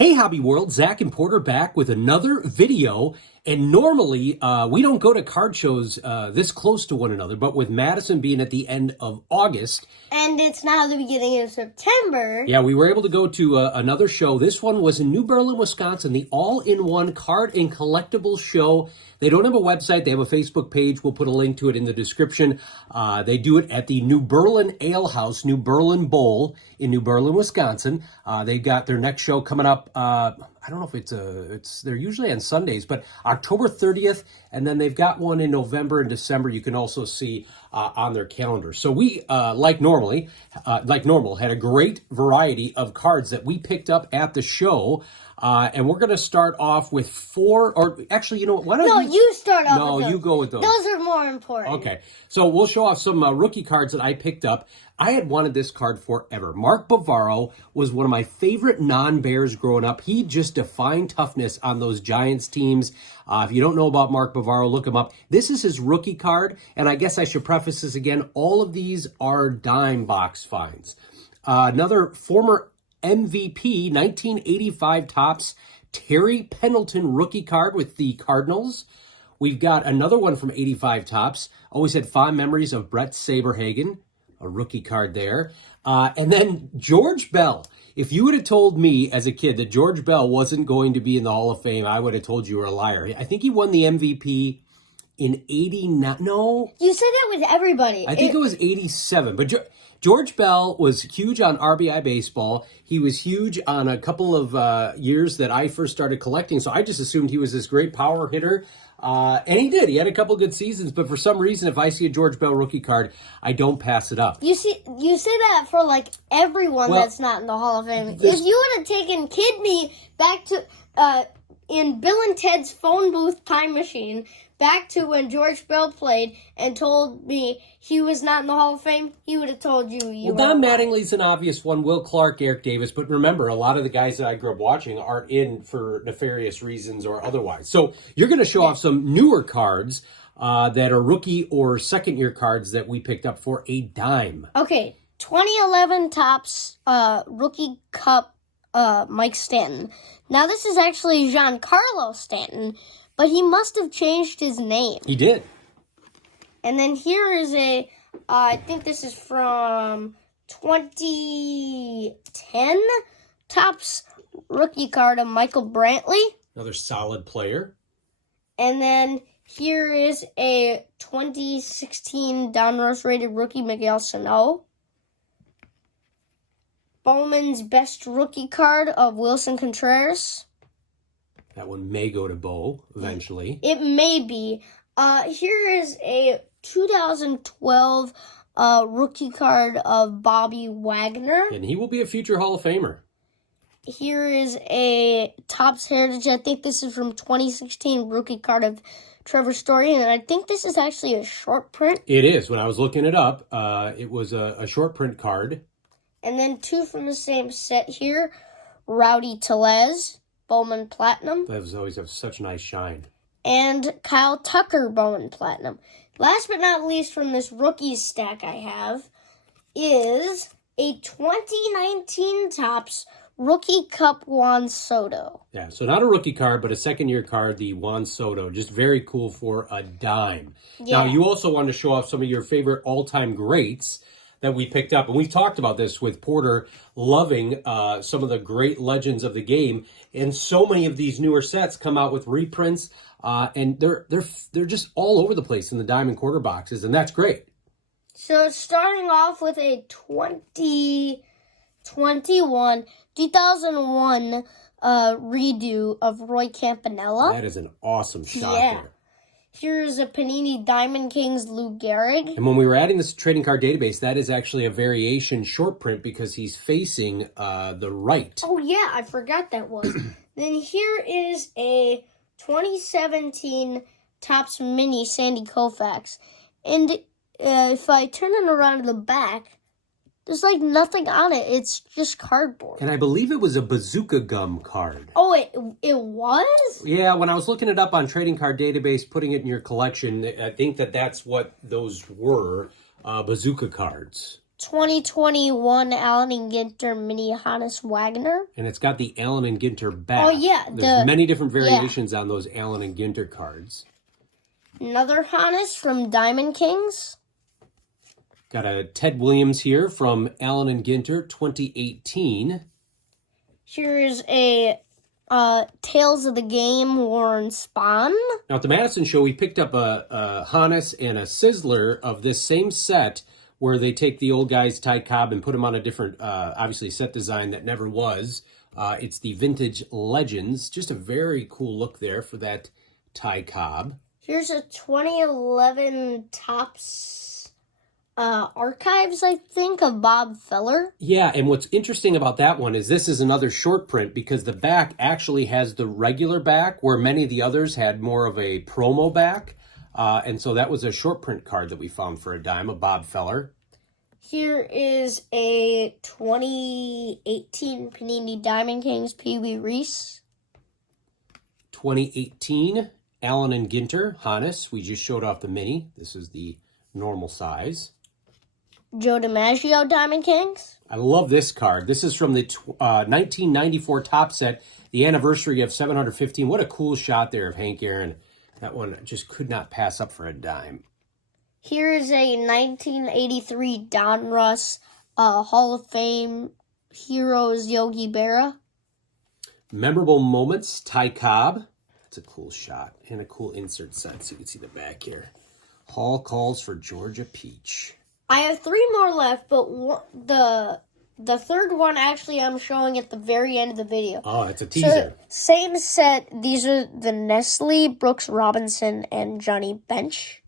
Hey Hobby World, Zach and Porter back with another video. And normally we don't go to card shows this close to one another, but with Madison being at the end of August. And it's now the beginning of September. Yeah, we were able to go to another show. This one was in New Berlin, Wisconsin, the All-in-One Card and Collectible Show. They don't have a website. They have a Facebook page. We'll put a link to it in the description. They do it at the New Berlin Ale House, New Berlin Bowl in New Berlin, Wisconsin. They got their next show coming up. I don't know if they're usually on Sundays, but October 30th, and then they've got one in November and December. You can also see on their calendar. So we, like normal, had a great variety of cards that we picked up at the show. And we're going to start off with four, or actually, you know what? Why don't you start off with those. No, you go with those. Those are more important. Okay. So we'll show off some rookie cards that I picked up. I had wanted this card forever. Mark Bavaro was one of my favorite non-Bears growing up. He just defined toughness on those Giants teams. If you don't know about Mark Bavaro, look him up. This is his rookie card, and I guess I should preface this again. All of these are dime box finds. Another former MVP, 1985 Topps, Terry Pendleton rookie card with the Cardinals. We've got another one from 85 Topps. Always had fond memories of Brett Saberhagen, a rookie card there. And then George Bell. If you would have told me as a kid that George Bell wasn't going to be in the Hall of Fame, I would have told you were a liar. I think he won the MVP in 89. No. You said that with everybody. I think it was 87. But George Bell was huge on RBI baseball. He was huge on a couple of years that I first started collecting. So I just assumed he was this great power hitter. And he did. He had a couple good seasons. But for some reason, if I see a George Bell rookie card, I don't pass it up. You say that for like everyone that's not in the Hall of Fame. If you would have taken Kidney back to in Bill and Ted's phone booth time machine, back to when George Bell played, and told me he was not in the Hall of Fame, he would have told you. Well, Don Mattingly's an obvious one. Will Clark, Eric Davis. But remember, a lot of the guys that I grew up watching aren't in for nefarious reasons or otherwise. So you're going to show off some newer cards that are rookie or second-year cards that we picked up for a dime. Okay, 2011 Topps Rookie Cup Mike Stanton. Now, this is actually Giancarlo Stanton, but he must have changed his name. He did. And then here is I think this is from 2010 Topps rookie card of Michael Brantley. Another solid player. And then here is a 2016 Donruss rated rookie Miguel Sano. Bowman's best rookie card of Wilson Contreras. That one may go to Bo eventually. It may be. Here is a 2012 rookie card of Bobby Wagner. And he will be a future Hall of Famer. Here is a Topps Heritage. I think this is from 2016 rookie card of Trevor Story. And I think this is actually a short print. It is. When I was looking it up, it was a short print card. And then two from the same set here. Rowdy Tellez, Bowman Platinum. Those always have such nice shine. And Kyle Tucker, Bowman Platinum. Last but not least from this rookies stack I have is a 2019 Topps Rookie Cup Juan Soto. Yeah, so not a rookie card, but a second-year card, the Juan Soto. Just very cool for a dime. Yeah. Now, you also wanted to show off some of your favorite all-time greats that we picked up. And we've talked about this with Porter loving some of the great legends of the game. And so many of these newer sets come out with reprints. And they're just all over the place in the dime and quarter boxes. And that's great. So starting off with a 2001 redo of Roy Campanella. That is an awesome shot there. Here's a Panini Diamond Kings Lou Gehrig. And when we were adding this trading card database, that is actually a variation short print because he's facing the right. Oh, yeah, I forgot that one. Then here is a 2017 Topps Mini Sandy Colfax. And if I turn it around to the back, there's like nothing on it. It's just cardboard. And I believe it was a Bazooka Gum card. Oh, it was? Yeah, when I was looking it up on Trading Card Database, putting it in your collection, I think that's what those were, Bazooka cards. 2021 Allen and Ginter Mini Hannes Wagner. And it's got the Allen and Ginter back. Oh, yeah. There's many different variations on those Allen and Ginter cards. Another Hannes from Diamond Kings. Got a Ted Williams here from Allen and Ginter 2018. Here's a Tales of the Game Warren Spahn. Now at the Madison show, we picked up a Hannes and a Sizzler of this same set, where they take the old guy's Ty Cobb and put him on a different, obviously, set design that never was. It's the Vintage Legends. Just a very cool look there for that Ty Cobb. Here's a 2011 Topps Archives, I think, of Bob Feller. Yeah, and what's interesting about that one is this is another short print because the back actually has the regular back, where many of the others had more of a promo back. And so that was a short print card that we found for a dime, of Bob Feller. Here is a 2018 Panini Diamond Kings Pee Wee Reese. 2018 Allen and Ginter Hannes. We just showed off the mini. This is the normal size. Joe DiMaggio Diamond Kings. I love this card. This is from the 1994 Top Set, the anniversary of 715. What a cool shot there of Hank Aaron. That one just could not pass up for a dime. Here is a 1983 Don Russ Hall of Fame Heroes Yogi Berra. Memorable Moments, Ty Cobb. That's a cool shot and a cool insert set, so you can see the back here. Hall calls for Georgia Peach. I have 3 more left, but the third one actually I'm showing at the very end of the video. Oh, it's a teaser. So, same set. These are the Nestle, Brooks Robinson, and Johnny Bench.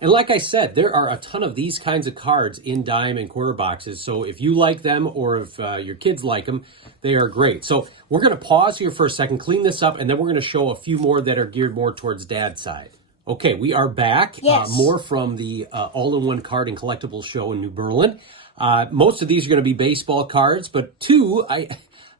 And like I said, there are a ton of these kinds of cards in dime and quarter boxes. So if you like them or if your kids like them, they are great. So we're going to pause here for a second, clean this up, and then we're going to show a few more that are geared more towards Dad's side. Okay, we are back. Yes. More from the All-in-One Card and Collectible Show in New Berlin. Most of these are going to be baseball cards, but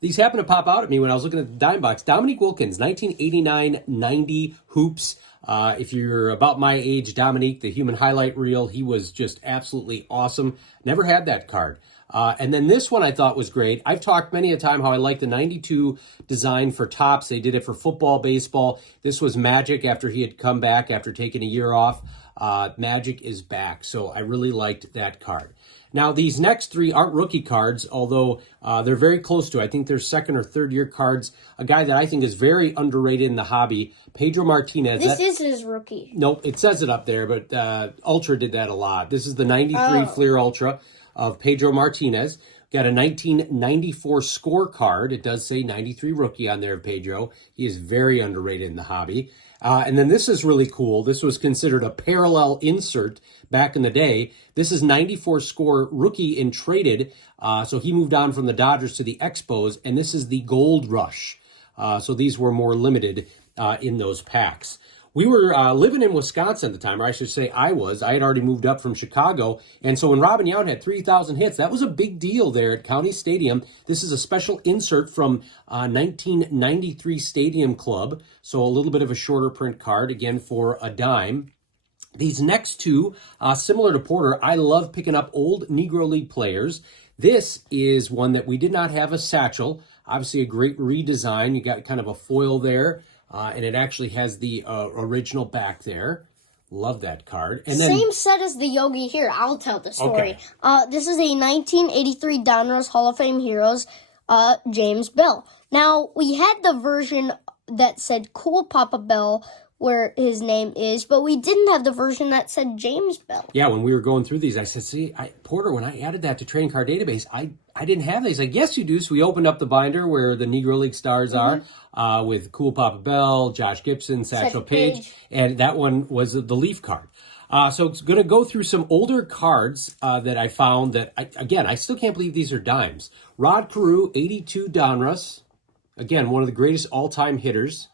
these happened to pop out at me when I was looking at the dime box. Dominique Wilkins, 1989-90 Hoops. If you're about my age, Dominique, the human highlight reel, he was just absolutely awesome. Never had that card. And then this one I thought was great. I've talked many a time how I like the 92 design for Topps. They did it for football, baseball. This was Magic after he had come back after taking a year off. Magic is back, so I really liked that card. Now, these next 3 aren't rookie cards, although they're very close to it. I think they're second or third year cards. A guy that I think is very underrated in the hobby, Pedro Martinez. This is his rookie. Nope, it says it up there, but Ultra did that a lot. This is the 93 Fleer Ultra of Pedro Martinez. Got a 1994 scorecard. It does say 93 rookie on there of Pedro. He is very underrated in the hobby. And then this is really cool. This was considered a parallel insert back in the day. This is 94 score rookie and traded. So he moved on from the Dodgers to the Expos, and this is the Gold Rush. So these were more limited in those packs. We were living in Wisconsin at the time, or I should say I was. I had already moved up from Chicago. And so when Robin Yount had 3,000 hits, that was a big deal there at County Stadium. This is a special insert from 1993 Stadium Club. So a little bit of a shorter print card, again, for a dime. These next 2, similar to Porter, I love picking up old Negro League players. This is one that we did not have a satchel. Obviously a great redesign. You got kind of a foil there. And it actually has the original back there. Love that card. And then, same set as the Yogi here. I'll tell the story. Okay. This is a 1983 Donruss Hall of Fame Heroes, James Bell. Now, we had the version that said Cool Papa Bell, where his name is, but we didn't have the version that said James Bell. Yeah, when we were going through these, I said, see, Porter, when I added that to Trading Card Database, I didn't have these. Like, yes, you do. So we opened up the binder where the Negro League stars are with Cool Papa Bell, Josh Gibson, Satchel Paige, and that one was the Leaf card. So it's going to go through some older cards that I found that, I still can't believe these are dimes. Rod Carew, 82 Donruss. Again, one of the greatest all-time hitters.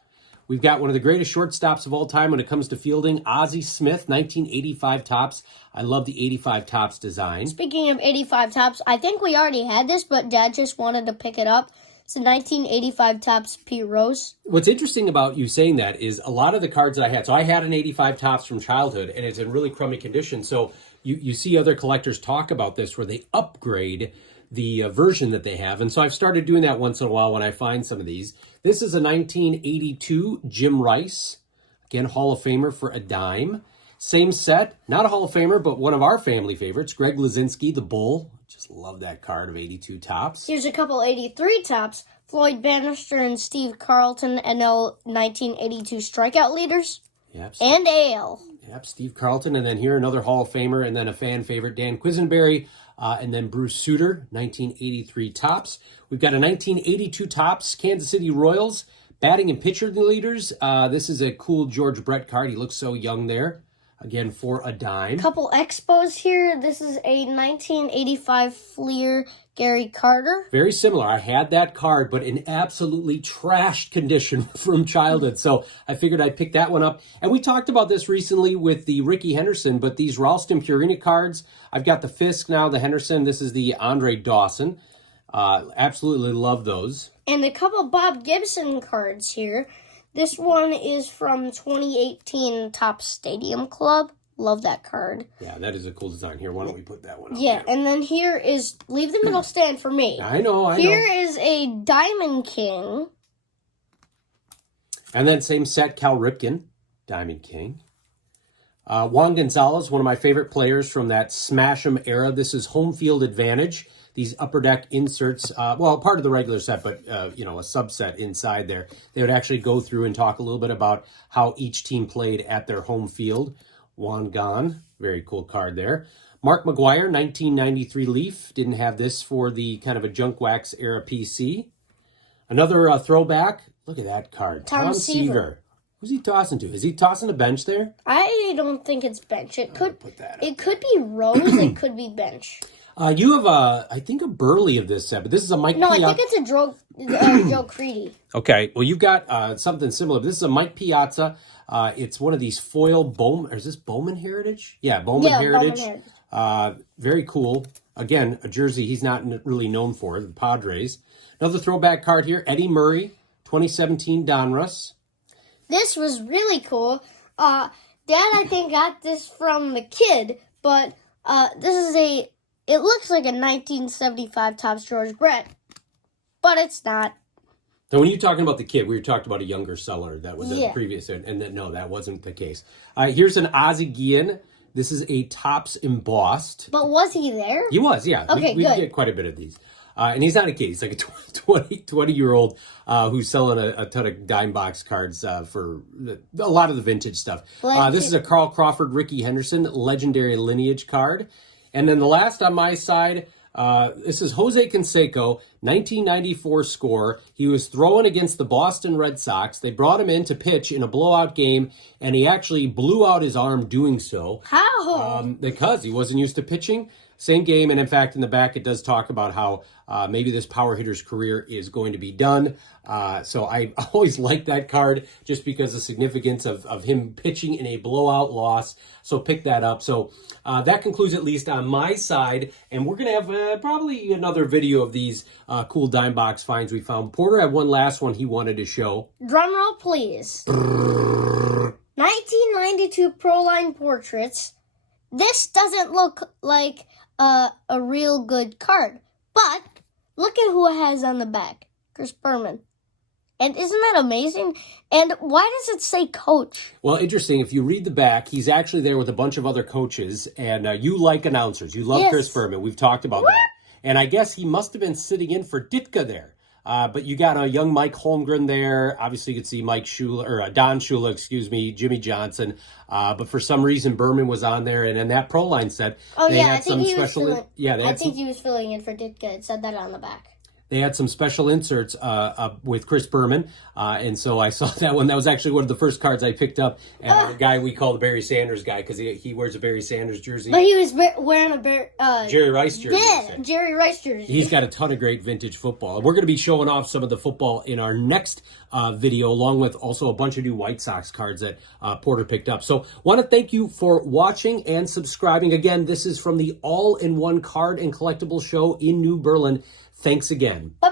We've got one of the greatest shortstops of all time when it comes to fielding, Ozzie Smith, 1985 Topps. I love the 85 Topps design. Speaking of 85 Topps, I think we already had this, but Dad just wanted to pick it up. It's a 1985 Topps P. Rose. What's interesting about you saying that is a lot of the cards that I had, so I had an 85 Topps from childhood, and it's in really crummy condition. So you see other collectors talk about this where they upgrade the version that they have. And so I've started doing that once in a while when I find some of these. This is a 1982 Jim Rice. Again, Hall of Famer for a dime. Same set, not a Hall of Famer, but one of our family favorites, Greg Lazinski, the Bull. Just love that card of 82 Topps. Here's a couple 83 Topps. Floyd Bannister and Steve Carlton, NL 1982 strikeout leaders. Yep. And AL. Yep, Steve Carlton. And then here another Hall of Famer, and then a fan favorite, Dan Quisenberry, and then Bruce Sutter, 1983 Topps. We've got a 1982 Topps, Kansas City Royals, batting and pitcher leaders. This is a cool George Brett card. He looks so young there. Again, for a dime. Couple Expos here. This is a 1985 Fleer Gary Carter. Very similar. I had that card, but in absolutely trashed condition from childhood. So I figured I'd pick that one up. And we talked about this recently with the Ricky Henderson, but these Ralston Purina cards, I've got the Fisk now, the Henderson. This is the Andre Dawson. Absolutely love those. And a couple Bob Gibson cards here. This one is from 2018 Topps Stadium Club. Love that card. Yeah, that is a cool design. Here, why don't we put that one up? Yeah, and then here is, leave the middle stand for me. I know. Here is a Diamond King. And then same set, Cal Ripken, Diamond King. Juan Gonzalez, one of my favorite players from that Smash 'em era. This is Home Field Advantage. These upper deck inserts, well, part of the regular set, but, a subset inside there. They would actually go through and talk a little bit about how each team played at their home field. Juan Gon, very cool card there. Mark McGuire, 1993 Leaf. Didn't have this for the kind of a junk wax era PC. Another throwback. Look at that card. Tom Seaver. Who's he tossing to? Is he tossing a bench there? I don't think it's bench. It could put that up. It could be Rose. It could be bench. You have I think a Burley of this set, but this is a Mike. No, I think it's a Joe Creedy. Okay, well you've got something similar. This is a Mike Piazza. It's one of these foil Bowman. Or is this Bowman Heritage? Yeah, Bowman Heritage. Bowman Heritage. Very cool. Again, a jersey he's not really known for, the Padres. Another throwback card here, Eddie Murray, 2017 Donruss. This was really cool. Dad, I think, got this from the kid, but this is it looks like a 1975 Topps George Brett, but it's not. So when you're talking about the kid, we were talking about a younger seller that was in the previous, and that wasn't the case. Here's an Ozzie Guillen. This is a Topps embossed. But was he there? He was, yeah. Okay, we good. get quite a bit of these. And he's not a kid. He's like a 20-year-old who's selling a ton of dime box cards for a lot of the vintage stuff. This is a Carl Crawford, Ricky Henderson, legendary lineage card. And then the last on my side, this is Jose Canseco, 1994 score. He was throwing against the Boston Red Sox. They brought him in to pitch in a blowout game, and he actually blew out his arm doing so. How? Because he wasn't used to pitching. Same game, and in fact, in the back, it does talk about how maybe this power hitter's career is going to be done. So I always like that card just because the significance of him pitching in a blowout loss. So pick that up. So that concludes at least on my side, and we're going to have probably another video of these cool dime box finds we found. Porter had one last one he wanted to show. Drum roll, please. 1992 Proline Portraits. This doesn't look like a real good card, but look at who it has on the back. Chris Berman. And isn't that amazing? And why does it say coach? Well, interesting. If you read the back, he's actually there with a bunch of other coaches, and you like announcers. You love Chris Berman. We've talked about that. And I guess he must have been sitting in for Ditka there. But you got a young Mike Holmgren there. Obviously, you could see Mike Shula, or Don Shula, Jimmy Johnson. But for some reason, Berman was on there. And in that Proline set, I think he was filling in for Ditka. It said that on the back. They had some special inserts with Chris Berman, and so I saw that one. That was actually one of the first cards I picked up. And a guy we call the Barry Sanders guy because he wears a Barry Sanders jersey. But he was wearing a Jerry Rice jersey. Yeah, Jerry Rice jersey. He's got a ton of great vintage football. We're going to be showing off some of the football in our next video, along with also a bunch of new White Sox cards that Porter picked up. So want to thank you for watching and subscribing. Again, this is from the All-in-One Card and Collectible Show in New Berlin. Thanks again. Bye.